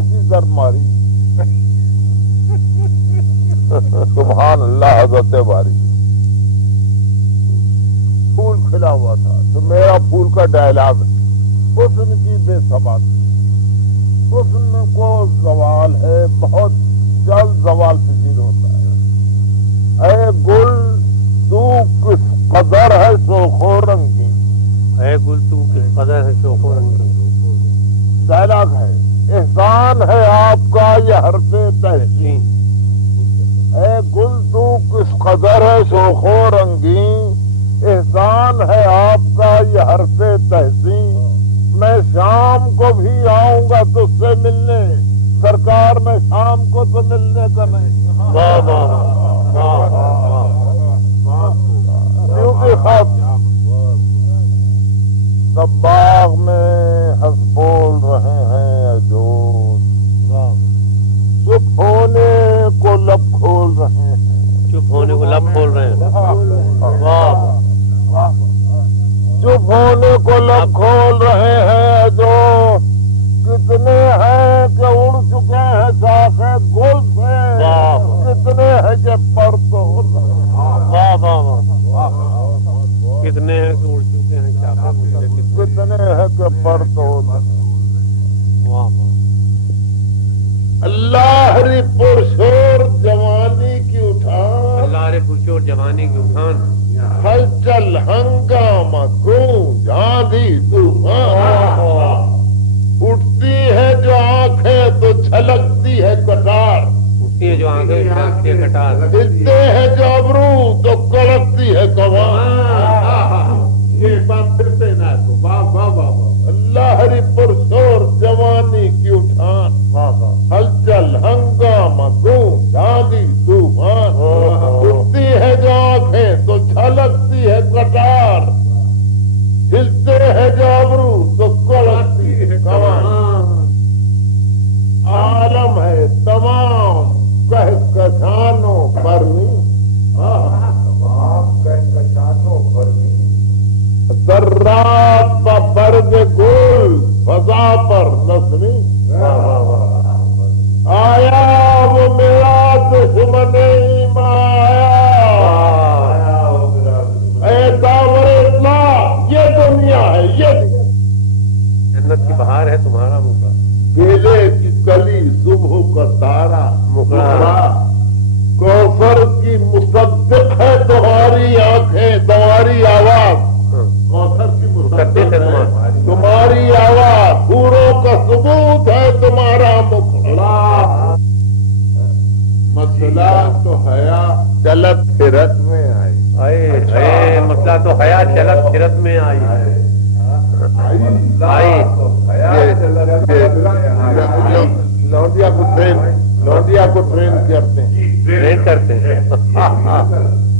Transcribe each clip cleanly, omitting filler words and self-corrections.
ایسی زرد ماری سبحان اللہ حضرت باری پھول کھلا ہوا تھا تو میرا پھول کا ڈائلاگ حسن کی بے ثبات حسن کو زوال ہے بہت جلد زوال پذیر ہوتا ہے اے گل تو کس قدر ہے شوخ و رنگین اے گل تو کس قدر ہے شوخ و رنگین ڈائلاگ ہے احسان ہے آپ کا یہ حرف تحسین اے گل تو کس قدر ہے شوخ و رنگین احسان ہے آپ کا یہ حرف تحسین میں شام کو بھی آؤں گا تجھ سے ملنے سرکار میں شام کو تو ملنے کا نہیں واہ واہ واہ واہ کیونکہ خواب سب باغ میں ہنس بول رہے ہیں جوش چپ ہونے کو لب کھول رہے ہیں چپ ہونے کو لب کھول رہے ہیں واہ چپ ہونے کو لب کھول رہے ہیں جو کتنے ہیں کہ اڑ چکے ہیں شاخ گل سے کتنے ہیں کہ پر تو واہ واہ واہ کتنے ہیں کہ اڑ چکے ہیں شاخ گل سے کتنے ہیں کہ پر تو واہ اللہ ری پرشور جوانی کی اٹھان اللہ رے پرشور جوانی کی اٹھان ہلچل ہنگامہ گونج آندھی طوفان اٹھتی ہے جو آنکھیں تو چھلکتی ہے کٹار اٹھتی ہے جو آنکھیں چھلکتی ہے کٹار ہلتے ہیں جو ابرو تو کڑکتی ہے کمان یہ بات پھر سے نہ تو واہ واہ واہ واہ اللہ ری پرشور جوانی کی اٹھان ہلچل ہنگامہ گونج آندھی طوفان اٹھتی ہے جو آنکھیں تو چھلکتی ہے کٹار ہلتے ہیں جو ابرو تو کڑکتی ہے کمان عالم ہے تمام کہکشانوں پر ذرات کا برگ گل فضا پر نسنی آیا وہ میرا دشمن ایمان آیا اے داور اطلاع یہ دنیا ہے یہ جنت کی بہار ہے تمہارا مکہ کیلے کی کلی صبح کا تارا مکرا کوثر کی مصدق ہے تمہاری آنکھیں تمہاری آواز کوثر کی مصدق ہے تمہاری آواز پوروں کا ثبوت ہے تمہارا مکھڑا مسئلہ تو حیا چلت پھرت میں آئی مسئلہ تو حیا چلت پھرت میں آئی لونڈیا کو ٹرین کرتے ہیں ٹرین کرتے ہیں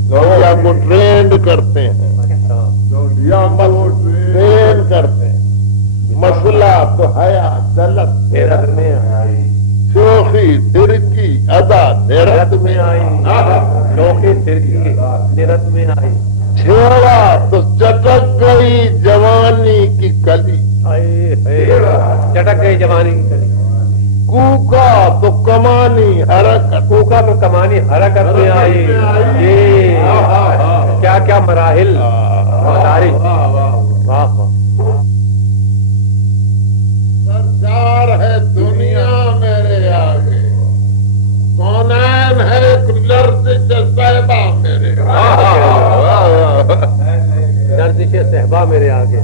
لونڈیا کو ٹرینڈ کرتے ہیں ٹرین کرتے ہیں مسئلہ تو حیا چلت پھرت میں آئی شوخی ترکی ادا نیرت میں آئی شوخی ترکی نیرت میں آئی چھیڑا تو چٹک گئی جوانی کی کلی چٹک گئی جوانی کی کلی کوکا تو کمانی حرکت کوکا تو کمانی حرکت میں آئی کیا کیا مراحل سرکار ہے دنیا میرے آگے کونین ہے لرزش صحبا میرے لرزش صحبا میرے آگے